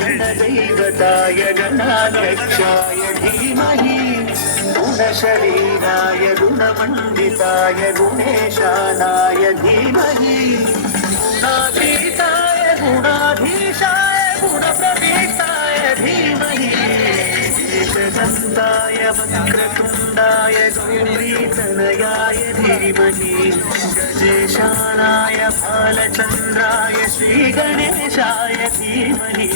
गणदैवताय गणाध्यक्षाय धीमहि गुणशरीराय गुणमण्डिताय गुणेशानाय धीमहि गुणातीताय गुणाधीशाय गुणप्रतीताय धीमहि एकदन्ताय वक्रतुण्डाय गौरीतनयाय धीमहि गजेशानाय भालचन्द्राय श्रीगणेशाय धीमहि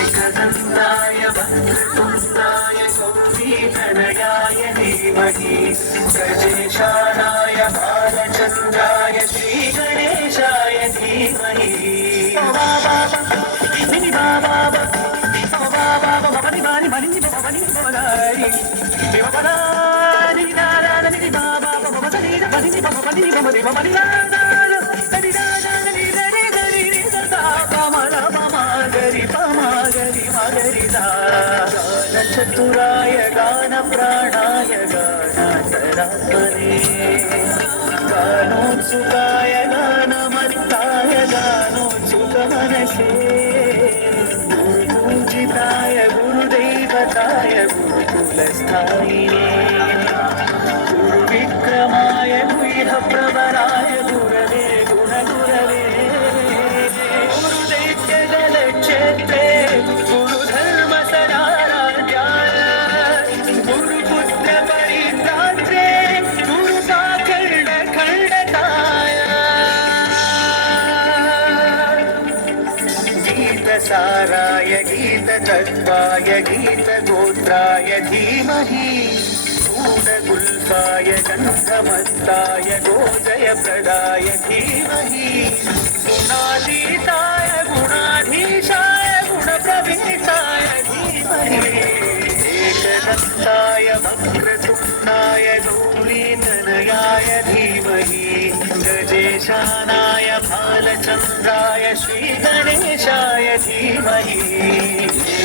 एकदन्ताय वक्रतुण्डाय गौरीतनयाय धीमहि गजेशानाय भालचन्द्राय श्रीगणेशाय धीमहि चतुराय गानप्राणाय गानान्तरात्मने गानोत्सुकाय गानमत्ताय गानोत्सुकमनसे गुरुपूजिताय गुरुदैवताय गुरुकुलस्थायिने गुरुविक्रमाय गुह्यप्रवराय गुरवे गुणगुरवे गुरुदैत्यजलक्षेत्रे गुरुधर्मसदाराध्याय गुरुपुत्रपरित्रात्रे गुरुसाकर्णखण्डकाय गीतसाराय गीततत्त्वाय गीतगोत्राय धीमहि गूढगुल्फाय गन्धमत्ताय गोजयप्रदाय धीमहि गुणातीताय गुणाधीशाय गुणप्रवीताय धीमहि एकदन्ताय वक्रतुण्डाय गौरीतनयाय धीमहि गजेशानाय भालचन्द्राय श्रीगणेशाय धीमहि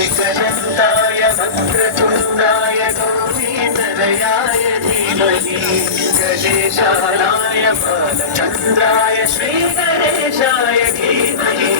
एकदन्ताय वक्रतुण्डाय गौरीतनयाय धीमहि गजेशानाय भालचन्द्राय श्रीगणेशाय धीमहि